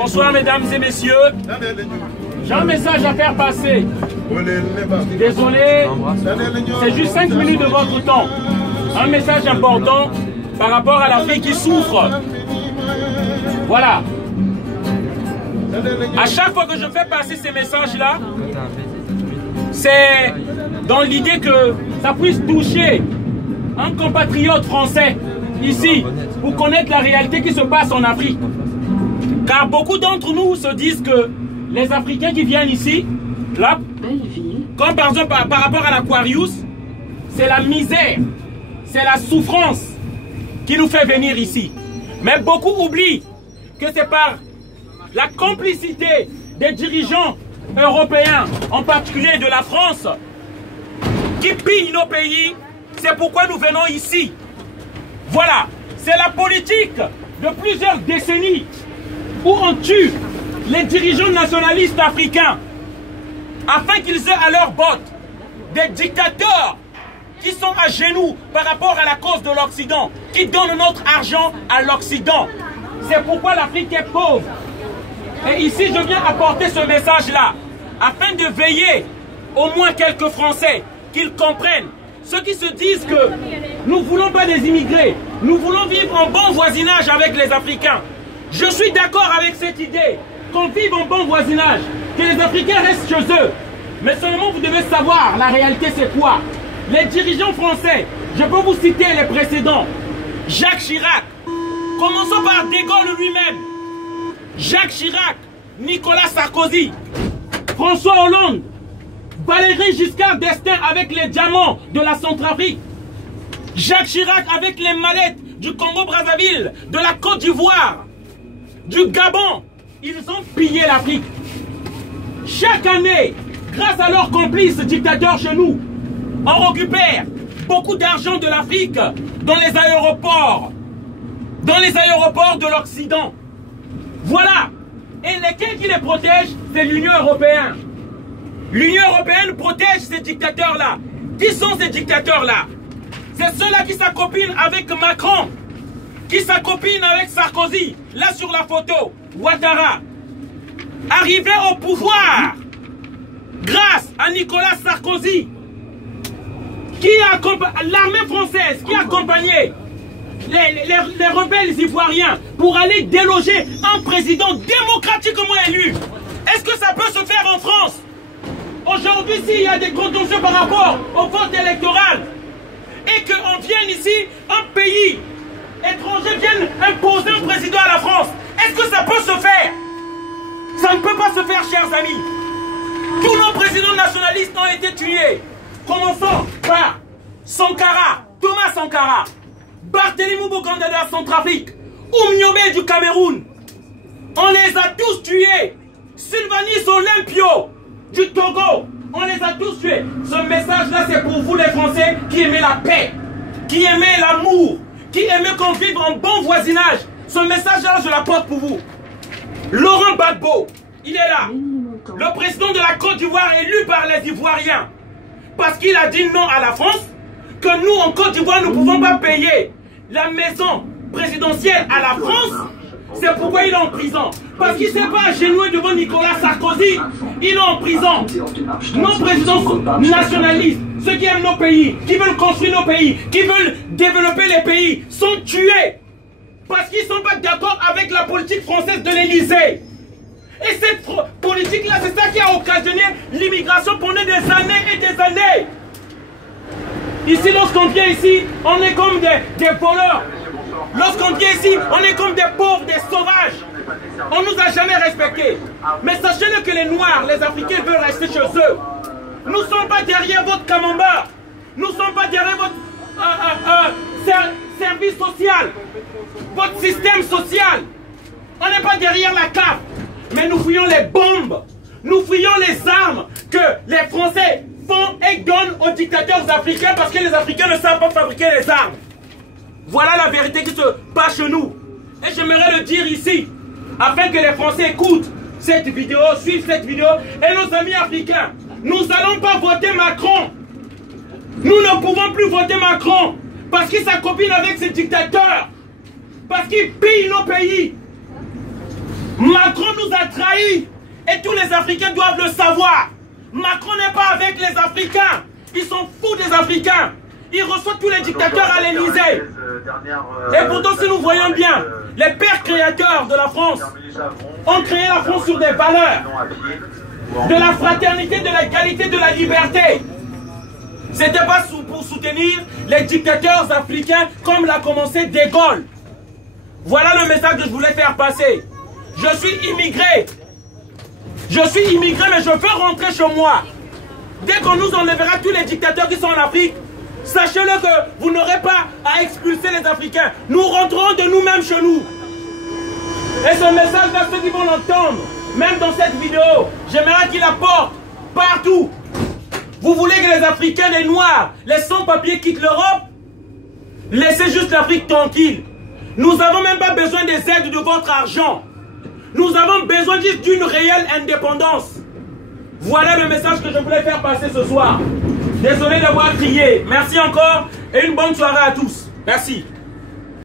Bonsoir mesdames et messieurs. J'ai un message à faire passer. Désolé, c'est juste 5 minutes de votre temps. Un message important par rapport à l'Afrique qui souffre. Voilà. À chaque fois que je fais passer ces messages-là, c'est dans l'idée que ça puisse toucher un compatriote français ici pour connaître la réalité qui se passe en Afrique. Car beaucoup d'entre nous se disent que les Africains qui viennent ici, là, comme par exemple par rapport à l'Aquarius, c'est la misère, c'est la souffrance qui nous fait venir ici. Mais beaucoup oublient que c'est par la complicité des dirigeants européens, en particulier de la France, qui pillent nos pays. C'est pourquoi nous venons ici. Voilà, c'est la politique de plusieurs décennies où on tue les dirigeants nationalistes africains afin qu'ils aient à leur botte des dictateurs qui sont à genoux par rapport à la cause de l'Occident, qui donnent notre argent à l'Occident. C'est pourquoi l'Afrique est pauvre. Et ici, je viens apporter ce message-là afin de veiller au moins quelques Français qu'ils comprennent. Ceux qui se disent que nous ne voulons pas des immigrés, nous voulons vivre en bon voisinage avec les Africains. Je suis d'accord avec cette idée, qu'on vive en bon voisinage, que les Africains restent chez eux. Mais seulement vous devez savoir, la réalité c'est quoi? Les dirigeants français, je peux vous citer les précédents. Jacques Chirac, commençons par De Gaulle lui-même. Jacques Chirac, Nicolas Sarkozy, François Hollande, Valéry Giscard d'Estaing avec les diamants de la Centrafrique, Jacques Chirac avec les mallettes du Congo-Brazzaville, de la Côte d'Ivoire, du Gabon. Ils ont pillé l'Afrique. Chaque année, grâce à leurs complices dictateurs chez nous, on récupère beaucoup d'argent de l'Afrique dans les aéroports de l'Occident. Voilà. Et lesquels qui les protègent, c'est l'Union européenne. L'Union européenne protège ces dictateurs-là. Qui sont ces dictateurs-là? C'est ceux-là qui s'accopinent avec Macron, qui s'accopinent avec Sarkozy. Là sur la photo, Ouattara. Arrivé au pouvoir grâce à Nicolas Sarkozy, qui a l'armée française qui a accompagné les rebelles ivoiriens pour aller déloger un président démocratiquement élu. Est-ce que ça peut se faire en France? Aujourd'hui, s'il y a des contentieux par rapport au vote électoral et qu'on vienne ici, un pays étranger vienne imposer un président à la France, est-ce que ça peut se faire? Ça ne peut pas se faire, chers amis. Tous nos présidents nationalistes ont été tués. Commençons par Sankara, Thomas Sankara, Barthélemy Bokanda de la Centrafrique, Oumniobé du Cameroun. On les a tous tués. Sylvanus Olympio du Togo, on les a tous tués. Ce message-là, c'est pour vous les Français qui aimez la paix, qui aimez l'amour, qui aimez qu'on vive en bon voisinage. Ce message-là, je l'apporte pour vous. Laurent Gbagbo, il est là. Le président de la Côte d'Ivoire élu par les Ivoiriens. Parce qu'il a dit non à la France, que nous, en Côte d'Ivoire, nous ne pouvons pas payer la maison présidentielle à la France. C'est pourquoi il est en prison. Parce qu'il ne s'est pas agenouillé devant Nicolas Sarkozy. Il est en prison. Nos présidents nationalistes, ceux qui aiment nos pays, qui veulent construire nos pays, qui veulent développer les pays, sont tués. Parce qu'ils ne sont pas d'accord avec la politique française de l'Élysée. Et cette politique-là, c'est ça qui a occasionné l'immigration pendant des années et des années. Ici, lorsqu'on vient ici, on est comme des voleurs. Lorsqu'on vient ici, on est comme des pauvres, des sauvages. On ne nous a jamais respectés. Mais sachez-le que les Noirs, les Africains veulent rester chez eux. Nous ne sommes pas derrière votre camembert. Nous ne sommes pas derrière votre service social, votre système social. On n'est pas derrière la CAF. Mais nous fouillons les bombes, nous fouillons les armes que les Français font et donnent aux dictateurs africains parce que les Africains ne savent pas fabriquer les armes. Voilà la vérité qui se passe chez nous. Et j'aimerais le dire ici, afin que les Français écoutent cette vidéo, suivent cette vidéo. Et nos amis africains, nous n'allons pas voter Macron. Nous ne pouvons plus voter Macron parce qu'il s'accopine avec ces dictateurs. Parce qu'il pille nos pays. Macron nous a trahis et tous les Africains doivent le savoir. Macron n'est pas avec les Africains. Ils sont fous des Africains. Il reçoit tous les dictateurs à l'Élysée. Et pourtant, si nous voyons bien, les pères créateurs de la France ont créé la France sur des valeurs de la fraternité, de l'égalité, de la liberté. C'était pas pour soutenir les dictateurs africains comme l'a commencé De Gaulle. Voilà le message que je voulais faire passer. Je suis immigré. Je suis immigré, mais je veux rentrer chez moi. Dès qu'on nous enlèvera tous les dictateurs qui sont en Afrique, sachez-le que vous n'aurez pas à expulser les Africains. Nous rentrerons de nous-mêmes chez nous. Et ce message-là, ceux qui vont l'entendre, même dans cette vidéo, j'aimerais qu'il apporte partout. Vous voulez que les Africains, les Noirs, les sans-papiers quittent l'Europe? Laissez juste l'Afrique tranquille. Nous n'avons même pas besoin des aides de votre argent. Nous avons besoin juste d'une réelle indépendance. Voilà le message que je voulais faire passer ce soir. Désolé d'avoir crié. Merci encore et une bonne soirée à tous. Merci.